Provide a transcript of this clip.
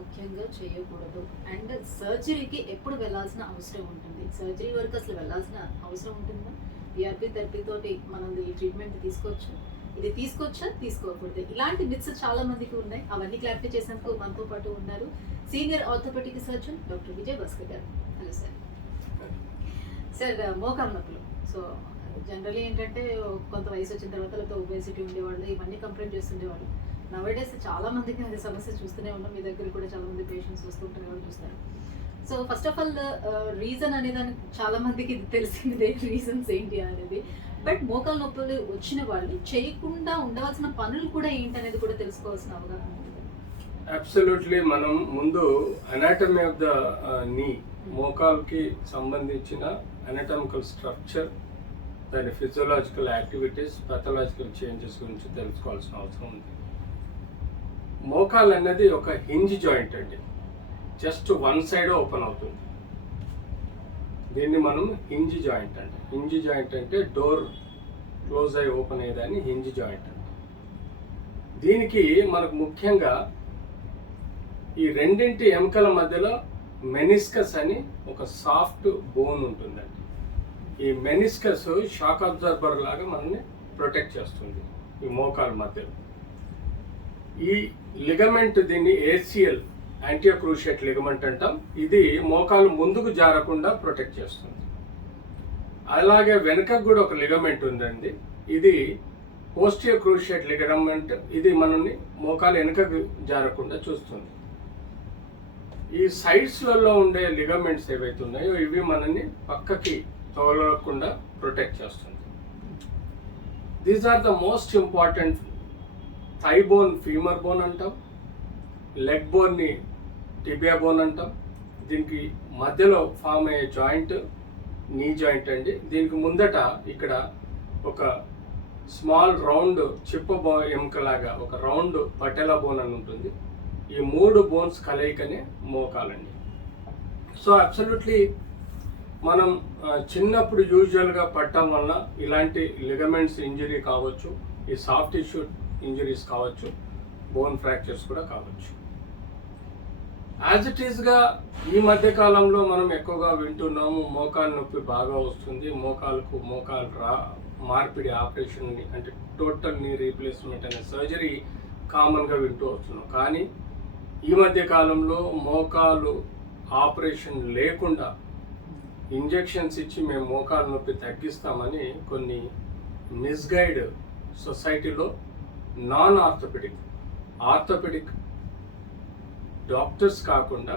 ముఖ్యంగా చేయకూడదు. అండ్ సర్జరీకి ఎప్పుడు వెళ్ళాల్సిన అవసరం ఉంటుంది. సర్జరీ వరకు అసలు వెళ్ళాల్సిన అవసరం ఉంటుందా? పిఆర్పి థెరపీ తోటి మనం ఈ ట్రీట్మెంట్ తీసుకోవచ్చు? ఇది తీసుకోవచ్చా? తీసుకోకూడదు. ఇలాంటి మిత్స్ చాలా మందికి ఉన్నాయి. అవన్నీ క్లారిఫై చేసినందుకు మనతో పాటు ఉన్నారు senior orthopaedic surgeon doctor Vijay Bhaskar గారు. హలో సార్ సార్ మోకాలు నొప్పులు సో జనరలీ ఏంటంటే కొంత వయసు వచ్చిన తర్వాత లేకపోతే ఒబేసిటీ ఉండేవాళ్ళు ఇవన్నీ కంప్లైంట్ చేస్తుండేవాళ్ళు. నవేడేస్ చాలా మందికి అది సమస్య చూస్తూనే ఉన్నాం. మీ దగ్గర కూడా చాలా మంది పేషెంట్స్ వస్తుంటారు వాళ్ళు చూస్తారు. So first of all reason అనేదాన్ని చాలా మందికి ఇది తెలిసిందే. రీజన్స్ ఏంటి అనేది. బట్ మోకాలు నొప్పులు వచ్చిన వాళ్ళు చేయకుండా ఉండవలసిన పనులు కూడా ఏంటి అనేది కూడా తెలుసుకోవాల్సిన అవగాహన అబ్సల్యూట్లీ మనం ముందు అనాటమీ ఆఫ్ ద నీ మోకాల్కి సంబంధించిన అనటామికల్ స్ట్రక్చర్ దాని ఫిజియోలాజికల్ యాక్టివిటీస్ పెథలాజికల్ చేంజెస్ గురించి తెలుసుకోవాల్సిన అవసరం ఉంది. మోకాల్ అనేది ఒక హింజ్ జాయింట్ అండి. జస్ట్ వన్ సైడ్ ఓపెన్ అవుతుంది. దీన్ని మనం హింజ్ జాయింట్ అంటే హింజ్ జాయింట్ అంటే డోర్ క్లోజ్ అయ్యి ఓపెన్ అయ్యేదాన్ని హింజ్ జాయింట్ అంటే దీనికి మనకు ముఖ్యంగా ఈ రెండింటి ఎముకల మధ్యలో మెనిస్కస్ అని ఒక సాఫ్ట్ బోన్ ఉంటుందండి. ఈ మెనిస్కస్ షాక్ అబ్జర్బర్ లాగా మనల్ని ప్రొటెక్ట్ చేస్తుంది ఈ మోకాల మధ్యలో. ఈ లిగమెంట్ దీన్ని ఏసీఎల్ యాంటీక్రూషియట్ లిగమెంట్ అంటాం. ఇది మోకాలు ముందుకు జారకుండా ప్రొటెక్ట్ చేస్తుంది. అలాగే వెనుకకు కూడా ఒక లిగమెంట్ ఉందండి. ఇది పోస్టియో క్రూషియట్ లిగమెంట్ ఇది మనల్ని మోకాలు వెనుకకు జారకుండా చూస్తుంది. ఈ సైడ్స్లలో ఉండే లిగమెంట్స్ ఏవైతే ఉన్నాయో ఇవి మనల్ని పక్కకి తోలకుండా ప్రొటెక్ట్ చేస్తుంది. These are the most important thigh bone femur bone అంటాం. లెగ్ బోన్ని టిబియా బోన్ అంటాం. దీనికి మధ్యలో ఫామ్ అయ్యే జాయింట్ నీ జాయింట్ అండి. దీనికి ముందట ఇక్కడ ఒక స్మాల్ రౌండ్ చిప్ప బో ఎముకలాగా ఒక రౌండ్ పటెలా బోన్ అని ఉంటుంది. ఈ మూడు బోన్స్ కలయికనే మోకాలండి. సో అబ్సల్యూట్లీ మనం చిన్నప్పుడు యూజువల్గా పట్టడం వలన ఇలాంటి లిగమెంట్స్ ఇంజరీ కావచ్చు. ఈ సాఫ్ట్ టిష్యూ ఇంజరీస్ కావచ్చు బోన్ ఫ్రాక్చర్స్ కూడా కావచ్చు. యాజ్ ఇట్ ఈస్గా ఈ మధ్య కాలంలో మనం ఎక్కువగా వింటున్నాము మోకాలు నొప్పి బాగా వస్తుంది మోకాలకు మోకాలు రా మార్పిడి ఆపరేషన్ అంటే టోటల్ నీ రీప్లేస్మెంట్ అనే సర్జరీ కామన్గా వింటూ వస్తున్నాం. కానీ ఈ మధ్య కాలంలో మోకాలు ఆపరేషన్ లేకుండా ఇంజెక్షన్స్ ఇచ్చి మేము మోకాలు నొప్పి తగ్గిస్తామని కొన్ని మిస్గైడ్ సొసైటీలో నాన్ ఆర్థోపెడిక్ ఆర్థోపెడిక్ డాక్టర్స్ కాకుండా